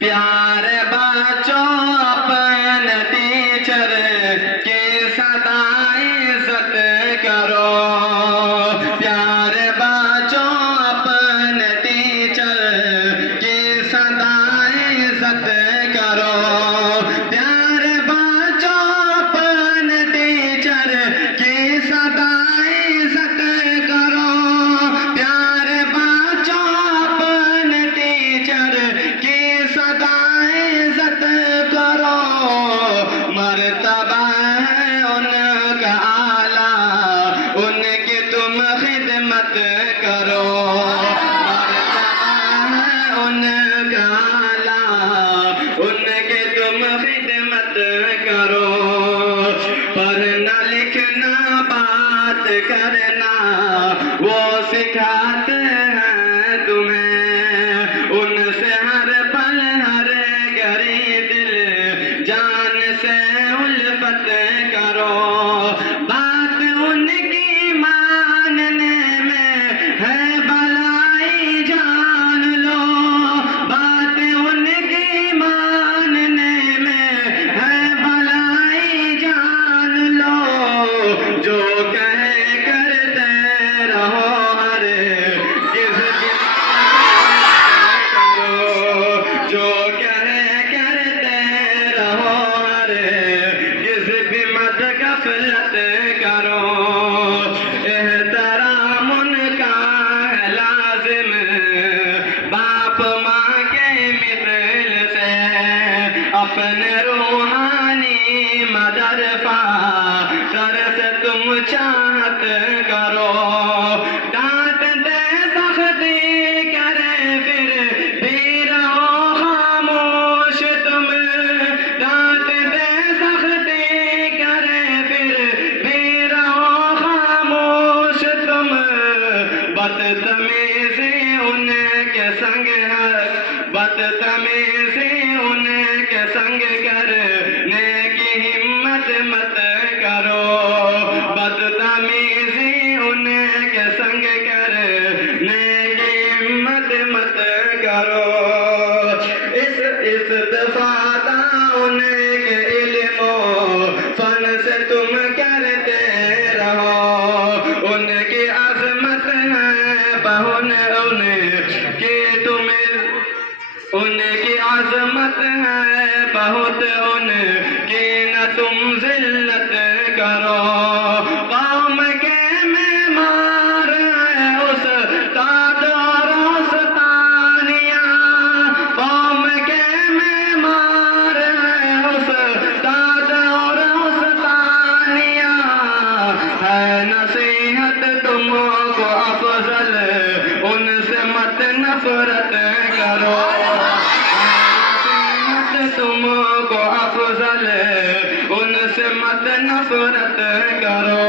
پیارے بچوں اپنے ٹیچر کی سدا عزت کرو. پیارے بچوں اپنے ٹیچر کی سدا عزت کرو. پیارے بچوں اپنے ٹیچر کی سدا عزت کرو. پیارے بچوں اپنے ٹیچر کی سدا عزت کرو. مرتبہ ہے ان کا اعلیٰ، ان کی تم خدمت کرو. مرتبہ ہے ان کا اعلیٰ، ان کی تم خدمت کرو. پڑھنا لکھنا بات کرنا وہ سکھاتے ہیں تمہیں. ان سے ہر پل ہر گھڑی دل جان سے الفت کرو. بات ان کی ماننے میں ہے بلائی جان لو. بات ان کی ماننے میں ہے بلائی جان لو. جو کہے کرتے رہو ہر کس کی جو کہے کرتے رہو ہر کس بھی مت غفلت کرو. احترام ان کا ہے لازم باپ ماں کے مثل سے. اپنے روحانی مدرسہ در سے تم چاہت کرو. ڈانٹتے سختی کرے پھر بھی رہو خاموش تم. ڈانٹتے سختی کرے پھر بھی رہو خاموش تم. بدتمیزی ان کے سنگ ہے، بدتمیزی ان کے سنگ کرنے کی ہمت مت کرو. بدتمیزی ان کے سنگ کرنے کی ہمت مت کرو. استفادہ ان کے علم و فن سے تم کرتے رہو. ان کی عظمت ہے بہن ان کی ان کی عظمت ہے بہت ان کی نہ تم ذلت کرو. قوم کے معمار ہے استاد اور استانیہ. قوم کے معمار ہے استاد اور استانیہ. ہے نصیحت تم کو افضل ان سے مت نفرت کرو. تم کو افضل ان سے مت نفرت کرو.